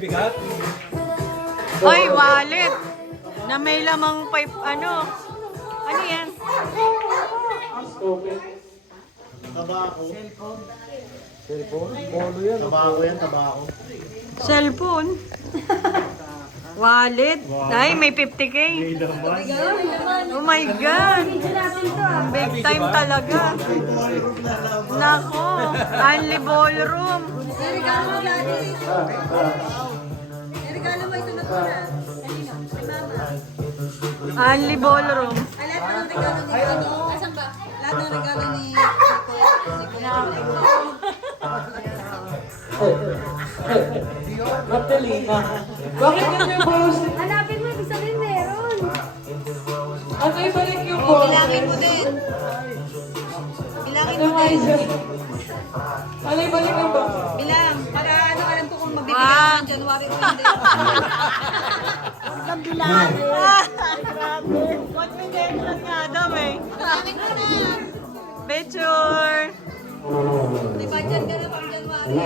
Bigat. Ay, wallet. Na may lamang pipe, ano? Ano yan? Tabako. Cellphone? Polo yan. Tabako yan, tabako. Cellphone. Wallet. Ay, may 50K. Oh my God. Big time talaga. Nako. Only ballroom. Regalo mo lagi. Regalo mo ito na po na. Kay mama. Only ballroom. Ay, lahat ng regalo ni ano? Asan ba? Lahat ng regalo ni Magdalena. Bakit yan yung boss? Hanapin mo, ibig sabihin meron. Ano ibalik yung boss? Bilangin mo din. Bilangin mo din. Ano ibalik yung boss? Bilang, para ano alam ko kung mabibigyan ko ng January o hindi. Ang bilangan. Grabe. Confident lang nga daw eh. Bilangin mo na. Picture. May budget ka na pa.